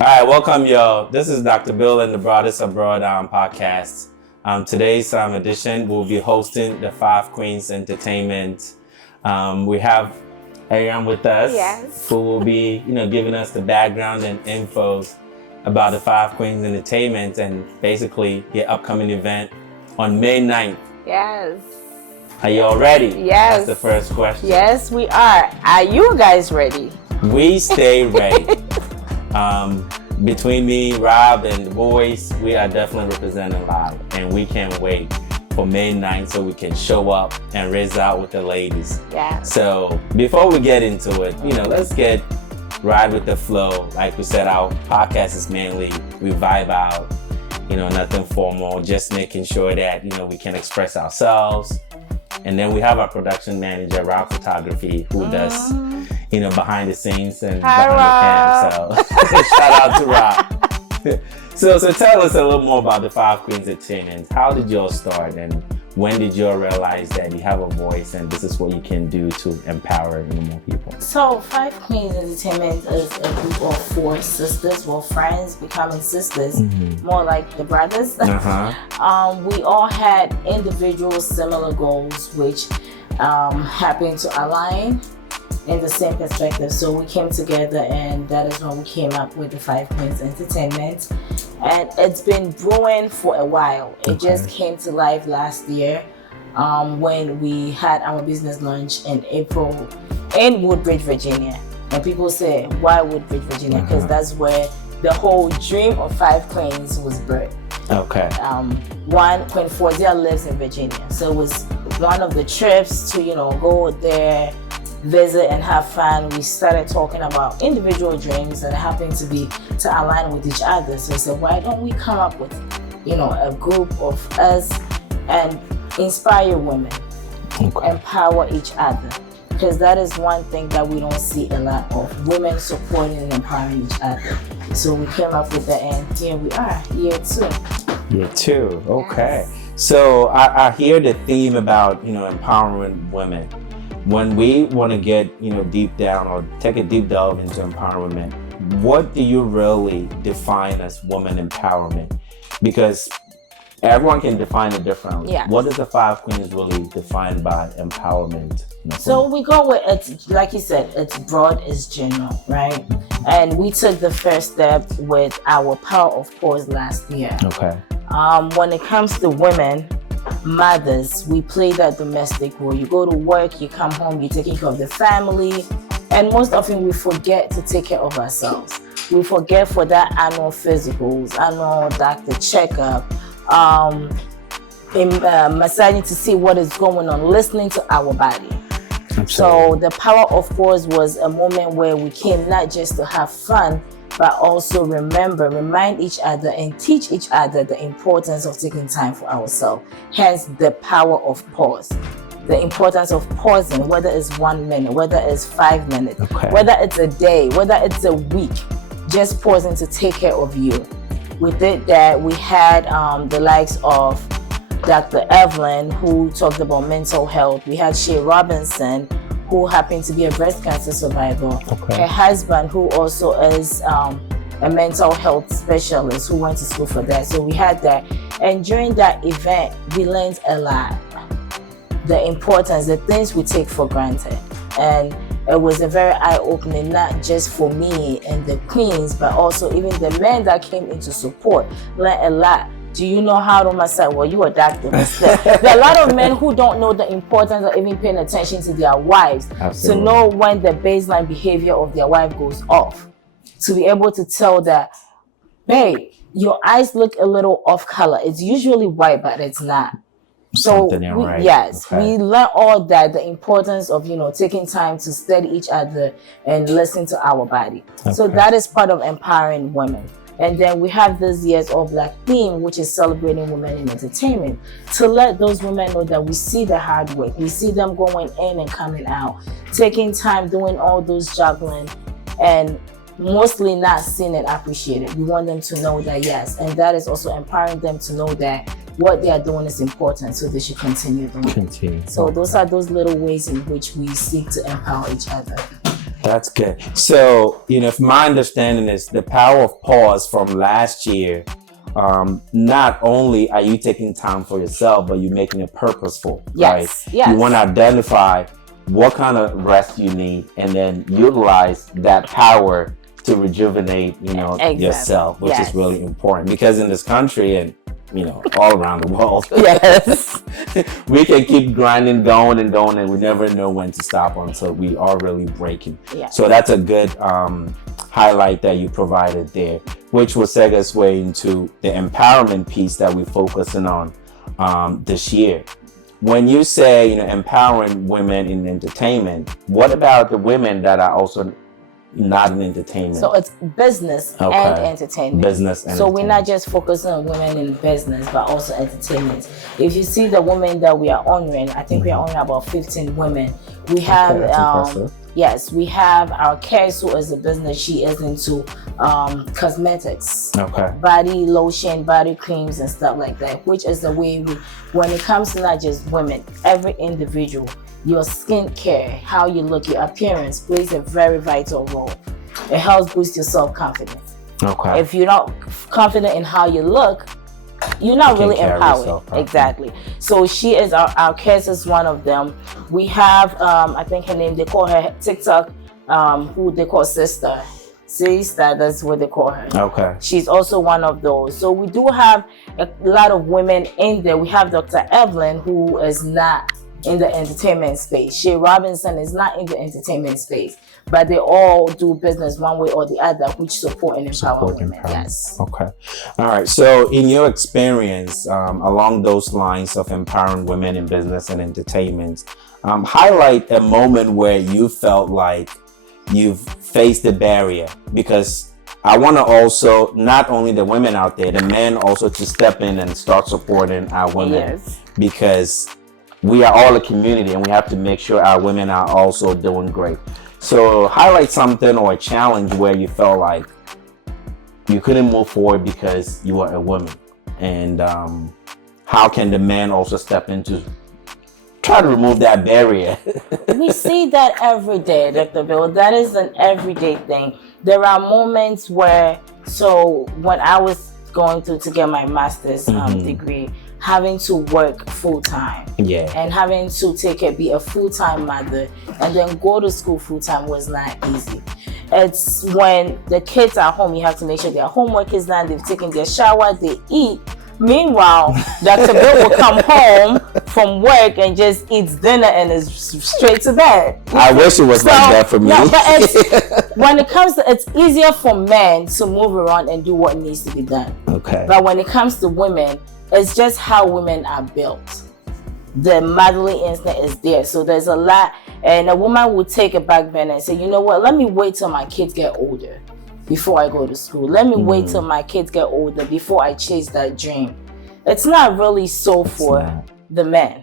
All right, welcome, y'all. This is Dr. Byll and the Broadest Abroad podcast. Today's edition, we'll be hosting the 5QUEENS Entertainment. We have Eyiram with us, yes, who will be, giving us the background and info about the 5QUEENS Entertainment and basically the upcoming event on May 9th. Yes. Are you all ready? Yes. That's the first question. Yes, we are. Are you guys ready? We stay ready. Between me, Rob, and the boys, we are definitely representing live, and we can't wait for May 9th so we can show up and raise out with the ladies. Yeah. So before we get into it, let's get ride with the flow. Like we said, our podcast is mainly we vibe out, nothing formal, just making sure that, we can express ourselves. And then we have our production manager, Rob Photography, who does, behind the scenes and behind the cam. So shout out to Rob. So tell us a little more about the 5QUEENS Entertainment. How did you all start, and when did you all realize that you have a voice and this is what you can do to empower more people? So 5QUEENS Entertainment is a group of 4 sisters, friends becoming sisters, more like the brothers. We all had individual similar goals, which happened to align in the same perspective. So we came together, and that is when we came up with the 5QUEENS Entertainment. And it's been brewing for a while. It just came to life last year when we had our business launch in April in Woodbridge, Virginia. And people say, why Woodbridge, Virginia? Because that's where the whole dream of 5QUEENS was birthed. Okay. One, Queen Fozia lives in Virginia. So it was one of the trips to, go there, visit and have fun. We started talking about individual dreams and it happened to be to align with each other. So we said, why don't we come up with, a group of us and inspire women, empower each other. Because that is one thing that we don't see a lot of, women supporting and empowering each other. So we came up with that, and here we are, year 2. Year 2, okay. Yes. So I hear the theme about, empowering women. When we want to get, deep down or take a deep dive into empowerment, what do you really define as woman empowerment? Because everyone can define it differently. Yeah. What does the 5QUEENS really define by empowerment? So we go with it, like you said, it's broad, it's general, right? And we took the first step with our Power of Pause last year. Okay. When it comes to women, mothers, we play that domestic role. You go to work, you come home, you're taking care of the family, and most often we forget to take care of ourselves. We forget for that annual physicals, annual doctor checkup, massaging to see what is going on, listening to our body. Absolutely. So the Power of Pause was a moment where we came not just to have fun, but also remind each other and teach each other the importance of taking time for ourselves. Hence the power of pause. The importance of pausing, whether it's 1 minute, whether it's 5 minutes, whether it's a day, whether it's a week, just pausing to take care of you. We did that. We had the likes of Dr. Evelyn, who talked about mental health. We had Shay Robinson, who happened to be a breast cancer survivor. Her husband, who also is a mental health specialist, who went to school for that. So we had that. And during that event, we learned a lot. The importance, the things we take for granted. And it was a very eye-opening, not just for me and the queens, but also even the men that came into support. Learned a lot. Do you know how to massage? Well, you a doctor. There are a lot of men who don't know the importance of even paying attention to their wives. Absolutely. To know when the baseline behavior of their wife goes off. To be able to tell that, babe, your eyes look a little off color. It's usually white, but it's not. So we learn all that, the importance of, taking time to study each other and listen to our body. So that is part of empowering women. And then we have this year's All Black theme, which is celebrating women in entertainment, to let those women know that we see the hard work. We see them going in and coming out, taking time, doing all those juggling, and mostly not seen and appreciated. We want them to know that, yes, and that is also empowering them to know that what they are doing is important, so they should continue doing it. So those are those little ways in which we seek to empower each other. That's good. So, if my understanding is the power of pause from last year, not only are you taking time for yourself, but you're making it purposeful, Yes, right? yes. You want to identify what kind of rest you need and then utilize that power to rejuvenate, Exactly. yourself, which Yes. is really important because in this country and, all around the world, Yes. we can keep grinding, going and going, and we never know when to stop until we are really breaking. Yeah. So that's a good highlight that you provided there, which will segue into the empowerment piece that we're focusing on this year. When you say, empowering women in entertainment, what about the women that are also not in entertainment? So it's business and entertainment. Business and so we're not just focusing on women in business, but also entertainment. If you see the women that we are honoring, I think we are honoring about 15 women. We have yes, we have our Cass, who is a business. She is into cosmetics, body lotion, body creams, and stuff like that. Which is the way when it comes to not just women, every individual. Your skincare, how you look, your appearance plays a very vital role. It helps boost your self-confidence. If you're not confident in how you look, you're not really empowered. Exactly. So she is our Cass is one of them. We have I think her name, they call her TikTok, who they call Sister. Sister, that's what they call her. She's also one of those. So we do have a lot of women in there. We have Dr. Evelyn, who is not in the entertainment space. Shay Robinson is not in the entertainment space, but they all do business one way or the other, which support and empower women. Yes. All right. So in your experience along those lines of empowering women in business and entertainment, highlight a moment where you felt like you've faced the barrier, because I want to also, not only the women out there, the men also to step in and start supporting our women. Because we are all a community and we have to make sure our women are also doing great. So highlight something or a challenge where you felt like you couldn't move forward because you were a woman, and how can the man also step in to try to remove that barrier? We see that every day, Dr. Byll. That is an everyday thing. There are moments where, so when I was going to get my master's degree, having to work full-time and having to be a full-time mother and then go to school full-time was not easy. It's when the kids are home, you have to make sure their homework is done, they've taken their shower, they eat. Meanwhile, Dr. Byll will come home from work and just eats dinner and is straight to bed. I wish it was like that for me. No, but when it comes to, it's easier for men to move around and do what needs to be done. But when it comes to women, it's just how women are built. The motherly instinct is there. So there's a lot, and a woman would take a back burner and say, you know what, let me wait till my kids get older before I go to school. Let me wait till my kids get older before I chase that dream. It's not really so for the men.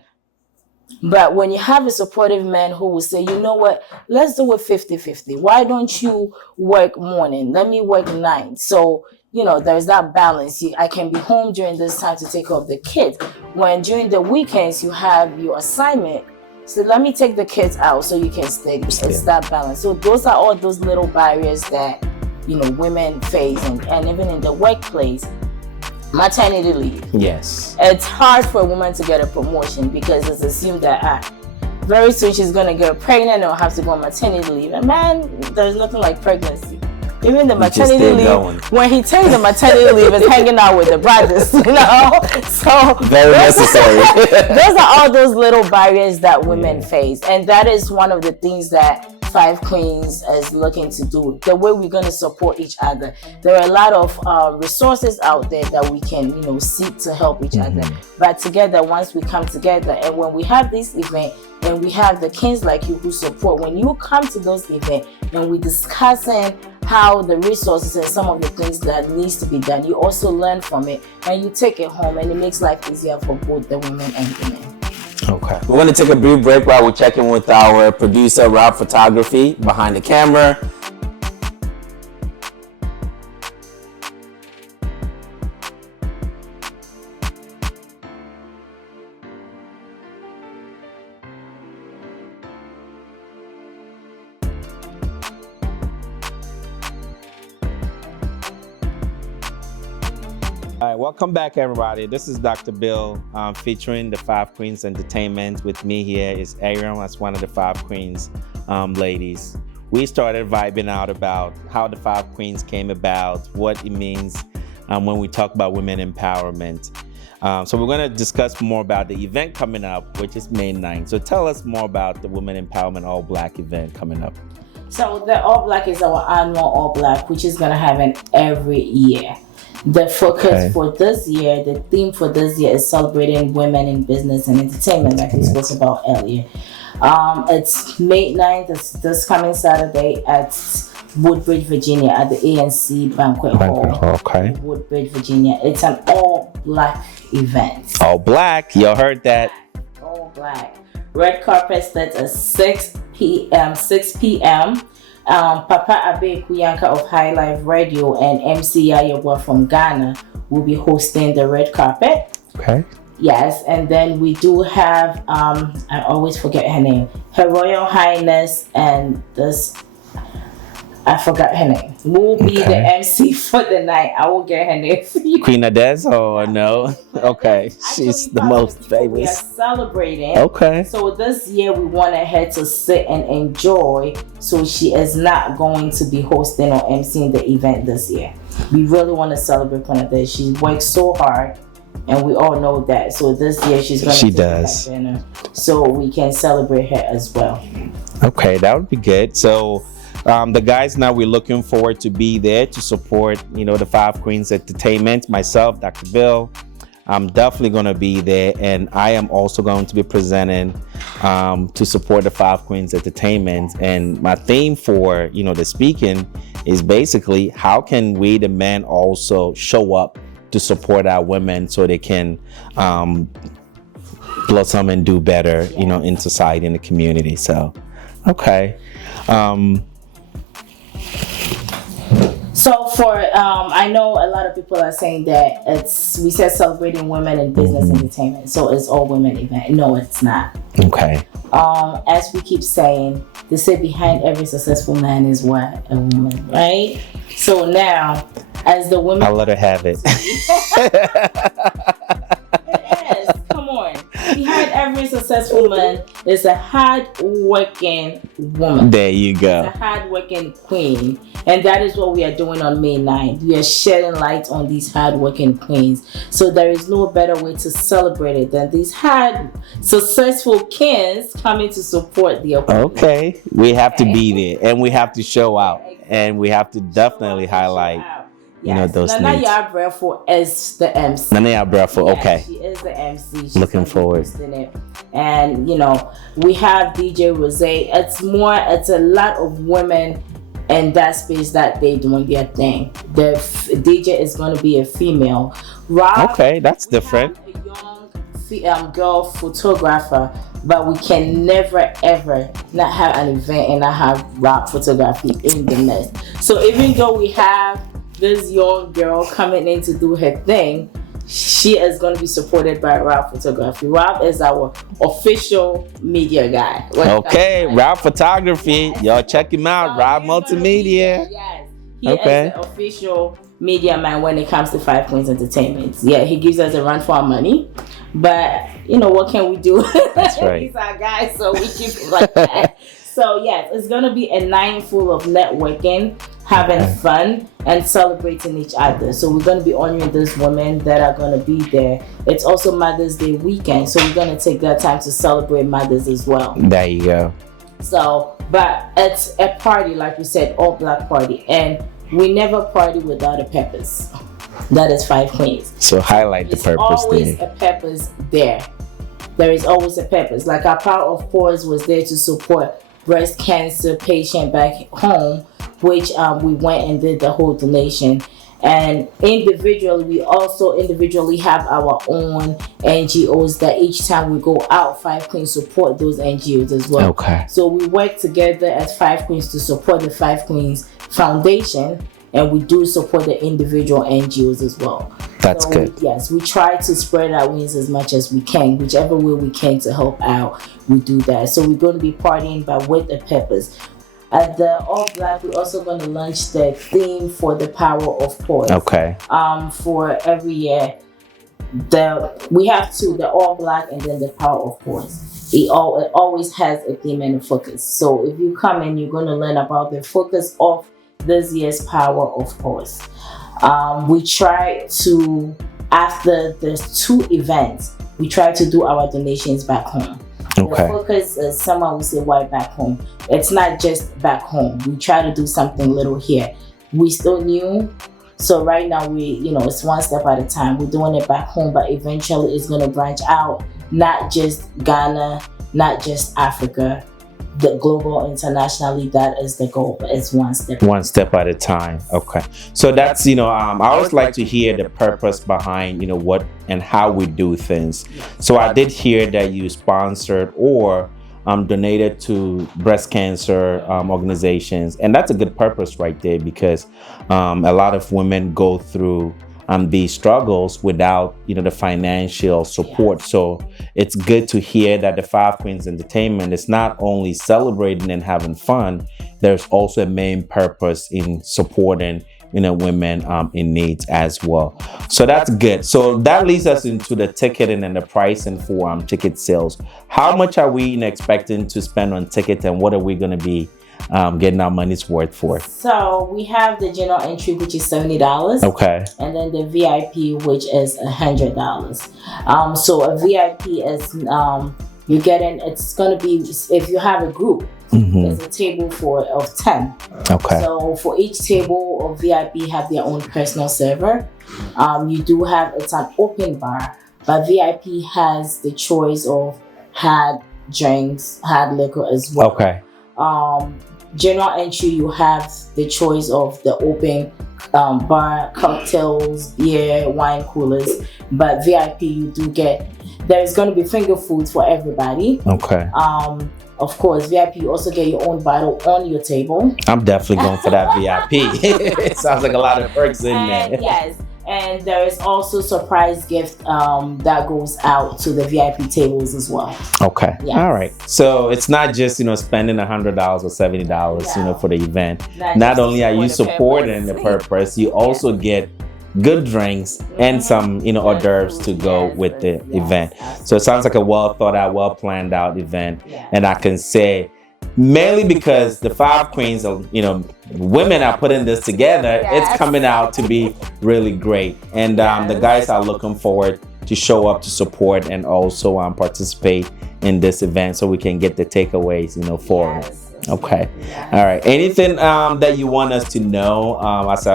But when you have a supportive man who will say, you know what, let's do it 50-50. Why don't you work morning? Let me work night. So, there's that balance. I can be home during this time to take care of the kids. When during the weekends you have your assignment, so let me take the kids out so you can stay. It's that balance. So those are all those little barriers that, women face, and even in the workplace. Maternity leave. Yes. It's hard for a woman to get a promotion because it's assumed that very soon she's going to get pregnant or have to go on maternity leave. And man, there's nothing like pregnancy. Even the maternity leave, when he takes the maternity leave, is hanging out with the brothers, So very necessary. Those are all those little barriers that women face, and that is one of the things that 5 Queens is looking to do. The way we're going to support each other. There are a lot of resources out there that we can, seek to help each other. But together, once we come together, and when we have this event, and we have the kings like you who support, when you come to those events and we discussing how the resources and some of the things that needs to be done, you also learn from it and you take it home, and it makes life easier for both the women and the men. Okay. We're going to take a brief break while we check in with our producer, Rob Photography, behind the camera. All right, welcome back, everybody. This is Dr. Byll featuring the 5 Queens Entertainment. With me here is Eyiram, as one of the 5 Queens ladies. We started vibing out about how the 5 Queens came about, what it means when we talk about women empowerment. So we're going to discuss more about the event coming up, which is May 9th. So tell us more about the Women Empowerment All Black event coming up. So the All Black is our annual All Black, which is going to happen every year. The focus for this year, the theme for this year is celebrating women in business and entertainment, like we spoke about earlier. It's May 9th, it's this coming Saturday at Woodbridge, Virginia, at the ANC Banquet Hall. Okay. Woodbridge, Virginia. It's an all black event. All black, y'all heard that. All black. Red carpet starts at 6 p.m. Papa Abe Kuyanka of High Life Radio and MC Yayagwa from Ghana will be hosting the red carpet. Okay. Yes, and then we do have, I always forget her name, Her Royal Highness and this, I forgot her name, will be the MC for the night. I will get her name for you. Queen Adez or no? Okay, she's the most famous. We are celebrating. Okay. So this year we wanted her to sit and enjoy, so she is not going to be hosting or emceeing the event this year. We really want to celebrate Queen Adez. She works so hard. And we all know that. So this year she's going to take that dinner, so we can celebrate her as well. Okay, that would be good. So the guys, now we're looking forward to be there to support, the 5 Queens Entertainment. Myself, Dr. Byll, I'm definitely going to be there, and I am also going to be presenting to support the 5 Queens Entertainment. And my theme for the speaking is basically, how can we, the men, also show up to support our women so they can blossom and do better, in society and the community. So, okay. So for, I know a lot of people are saying that we said celebrating women in business entertainment, so it's all women event. No, it's not. Okay. As we keep saying, they say behind every successful man is what? A woman, right? So now, as the women, I'll let her have it. Yes, come on. Behind every successful man is a hard-working woman. There you go. It's a hard-working queen. And that is what we are doing on May 9th. We are shedding light on these hard-working queens. So there is no better way to celebrate it than these successful kings coming to support the queen. Okay. We have to be there, and we have to show out, and we have to definitely highlight those Nana needs. Yabrefo is the MC. Nana Yabrefo, okay. She is the MC. She's looking forward. It. And, we have DJ Rose. It's a lot of women in that space that they doing their thing. The DJ is going to be a female. Rob, okay, that's different. A young girl photographer, but we can never ever not have an event and not have rock photography in the midst. So even though we have this young girl coming in to do her thing, she is going to be supported by Rob Photography. Rob is our official media guy. Okay, Rob Photography. Y'all check him out. Rob Multimedia. Yes. He is the official media man when it comes to 5 Queens Entertainment. Yeah, he gives us a run for our money. But, what can we do? That's right. He's our guy, so we keep it like that. So, yes, it's going to be a night full of networking, having fun, and celebrating each other. So we're going to be honoring those women that are going to be there. It's also Mother's Day weekend, so we're going to take that time to celebrate mothers as well. There you go. So, but it's a party, like we said, all black party. And we never party without a purpose. That is 5 Queens. So highlight the purpose always a purpose there. There is always a purpose. Like our Power of Pores was there to support breast cancer patient back home, which we went and did the whole donation. And individually, we also individually have our own NGOs that each time we go out, 5 Queens support those NGOs as well. Okay. So we work together as 5 Queens to support the 5 Queens Foundation, and we do support the individual NGOs as well. That's good. Yes, we try to spread our wings as much as we can. Whichever way we can to help out, we do that. So we're going to be partying, but with a purpose. At the All Black, we're also going to launch the theme for the power of pause. Okay. For every year, we have two: the All Black and then the power of pause. It always has a theme and a focus. So if you come in, you're going to learn about the focus of this year's power of pause. We try to, after the two events, we try to do our donations back home. Okay. The focus is, someone will say, why back home? It's not just back home. We try to do something little here. We still new. So right now it's one step at a time. We're doing it back home, but eventually it's going to branch out, not just Ghana, not just Africa, the global, internationally. That is the goal, but it's one step at a time. Okay. So that's, I always like to hear the purpose behind, what and how we do things. So I did hear that you sponsored or donated to breast cancer organizations, and that's a good purpose right there, because a lot of women go through these struggles without the financial support. So it's good to hear that the 5 Queens Entertainment is not only celebrating and having fun, there's also a main purpose in supporting women in needs as well. So that's good. So that leads us into the ticketing and the pricing for ticket sales. How much are we expecting to spend on tickets, and what are we going to be getting our money's worth for? So we have the general entry, which is $70. Okay. And then the VIP, which is $100. So a VIP is you're getting, it's going to be, if you have a group, there's a table of 10. Okay. So for each table of VIP have their own personal server. You do have, it's an open bar, but VIP has the choice of hard drinks, hard liquor as well. Okay. General entry, you have the choice of the open bar, cocktails, beer, wine coolers. But VIP, you do get, there's going to be finger foods for everybody. Okay. Of course, VIP, you also get your own bottle on your table. I'm definitely going for that VIP. It sounds like a lot of perks in there. Yes. And there is also surprise gift that goes out to the VIP tables as well. Okay. Yes. All right. So it's not just, spending $100 or $70, for the event. Not only are you supporting the purpose, you also get good drinks and some, hors d'oeuvres to go with the event. So it sounds like a well thought out, well planned out event. And I can say, mainly because the 5 Queens of, women are putting this together, it's coming out to be really great. And the guys are looking forward to show up to support and also participate in this event so we can get the takeaways, for it. Okay. All right. Anything that you want us to know as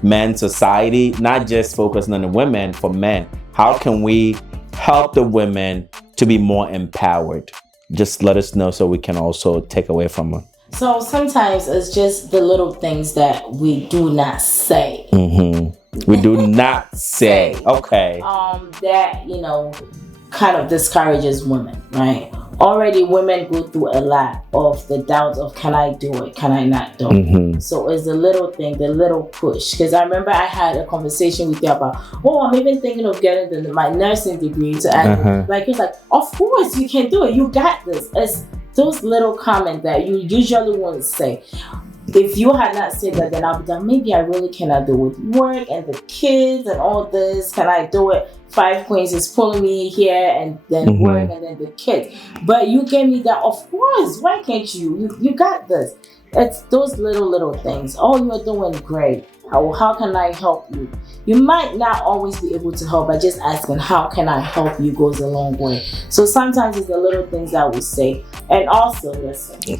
men's society, not just focusing on the women, for men, how can we help the women to be more empowered? Just let us know so we can also take away from them. So sometimes it's just the little things that we do not say. We do not say. Okay. That, kind of discourages women, right? Already women go through a lot of the doubts of, can I do it? Can I not do it? So it's the little thing, the little push. Because I remember I had a conversation with you about, I'm even thinking of getting my nursing degree to add. Like, it's like, of course you can do it. You got this. It's those little comments that you usually won't say. If you had not said that, then I'll be like, maybe I really cannot do it. Work and the kids and all this, can I do it? 5 Queens is pulling me here, and then work and then the kids. But you gave me that, of course, why can't you? You got this. It's those little things. Oh, you're doing great. How can I help you? You might not always be able to help, but just asking, how can I help you, goes a long way. So sometimes it's the little things that we say. And also, listen,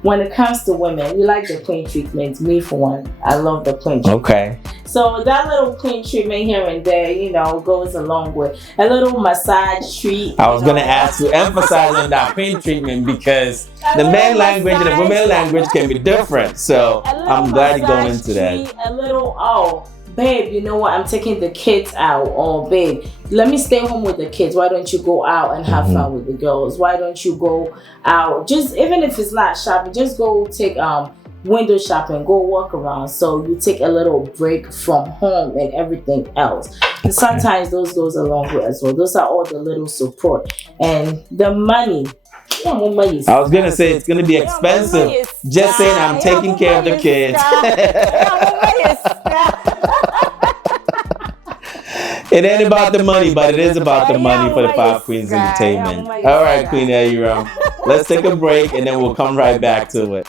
when it comes to women, we like the queen treatment. Me, for one, I love the queen treatment. Okay. So that little queen treatment here and there, goes a long way. A little massage treat. I was going to ask you, emphasize on that queen treatment, because the man language and the women language can be different. So I'm glad you're going into that. A little, babe, you know what? I'm taking the kids out. Oh, babe, let me stay home with the kids. Why don't you go out and have fun with the girls? Why don't you go out? Just, even if it's not shopping, just go take window shopping, go walk around. So you take a little break from home and everything else. And sometimes those goes a long way as well. Those are all the little support. And the money, Yeah, mama is. I was gonna say it's gonna be expensive. Just saying, I'm taking care of the kids. It ain't about the money, but it is about the money for the 5 Queens Entertainment. All right, Queen Eyiram. Let's take a break and then we'll come right back to it.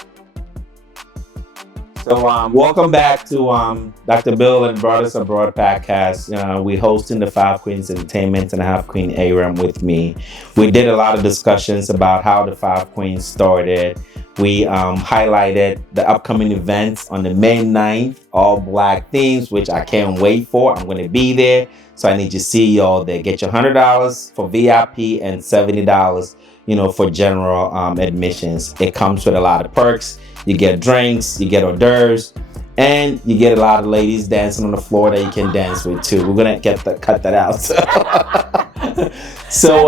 So welcome back to Dr. Byll and Brothers Abroad podcast. We're hosting the 5 Queens Entertainment and I have Queen Eyiram with me. We did a lot of discussions about how the 5 Queens started. We highlighted the upcoming events on the May 9th, all black themes, which I can't wait for. I'm going to be there. So I need to see y'all there. Get your $100 for VIP and $70, for general admissions. It comes with a lot of perks. You get drinks, you get hors d'oeuvres, and you get a lot of ladies dancing on the floor that you can dance with too. We're gonna cut that out. So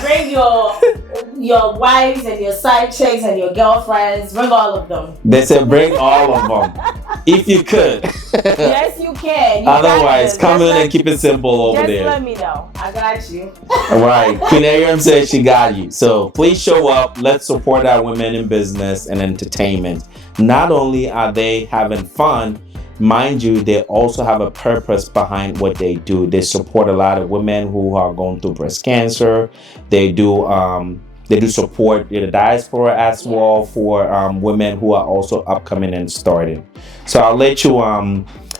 bring your wives and your side chicks and your girlfriends. Bring all of them. They said bring all of them, if you could. Yes, you can. Otherwise, come in and keep it simple over there. Just let me know. I got you. All right. Queen Eyiram said she got you. So please show up. Let's support our women in business and entertainment. Not only are they having fun, mind you, they also have a purpose behind what they do. They support a lot of women who are going through breast cancer. They do support the diaspora as well for women who are also upcoming and starting. So I'll let you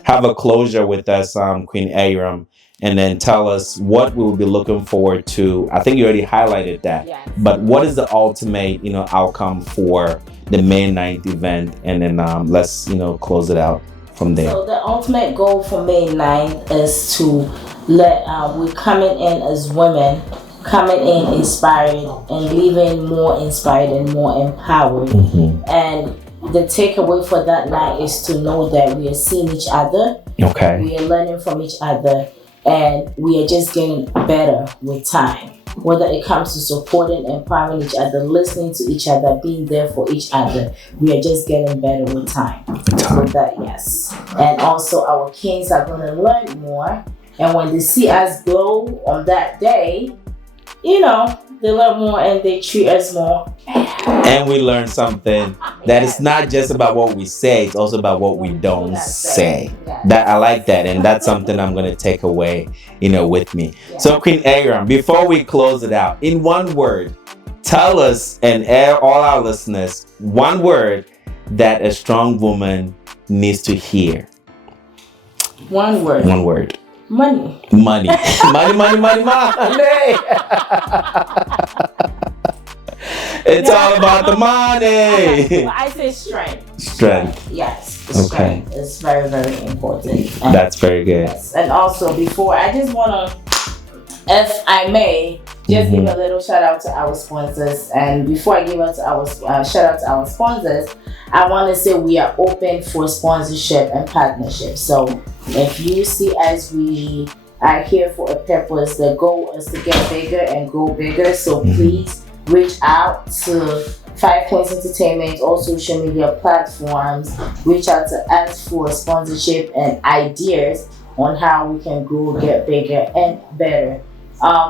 have a closure with us, Queen Eyiram, and then tell us what we will be looking forward to. I think you already highlighted that. Yes. But what is the ultimate, outcome for the May 9th event? And then let's, close it out from there. So the ultimate goal for May 9th is to let we're coming in as women, coming in inspired and leaving more inspired and more empowered. Mm-hmm. And the takeaway for that night is to know that we are seeing each other. Okay. We are learning from each other and we are just getting better with time. Whether it comes to supporting, empowering each other, listening to each other, being there for each other, we are just getting better with time. With that, yes. And also our kings are going to learn more. And when they see us glow on that day, they learn more and they treat us more. And we learn something that it's not just about what we say, it's also about what we don't say. That I like that, and that's something I'm gonna take away, with me. Yeah. So Queen Eyiram, before we close it out, in one word, tell us and all our listeners one word that a strong woman needs to hear. One word. One word. Money. Money. Money. It's all about the money. I say strength. Strength. Yes. Okay. Strength is very, very important. That's very good. Yes. And also, before I just want to, if I may, just give a little shout out to our sponsors. And before I give out to our shout out to our sponsors, I want to say we are open for sponsorship and partnership. So if you see us, we are here for a purpose. The goal is to get bigger and grow bigger. So please reach out to 5 Queens Entertainment, all social media platforms. Reach out to us for sponsorship and ideas on how we can grow, get bigger and better.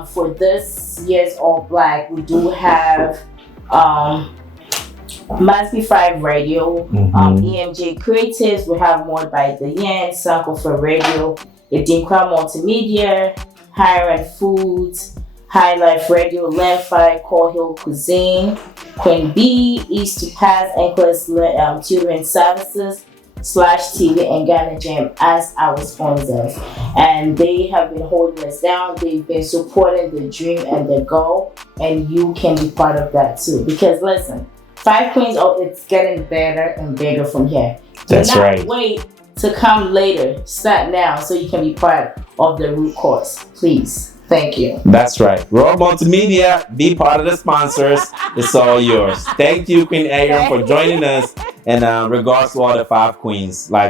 For this year's All Black, we do have Must 5 Radio, EMJ Creatives, we have More by the Yen, Sanko for Radio, Edinkwa Multimedia, Eyiram Foods, High Life Radio, Lamfi, Call Hill Cuisine, Queen B, East to Pass, Anchors Tutoring Services, /TV and Ghana Jam as our sponsors. And they have been holding us down. They've been supporting the dream and the goal, and you can be part of that too. Because listen, 5 Queens, it's getting better and bigger from here. That's right. Wait to come later. Start now so you can be part of the root cause. Please. Thank you. That's right. Royal Multimedia, be part of the sponsors. It's all yours. Thank you, Queen Eyiram, for joining us. And regards to all the 5 Queens.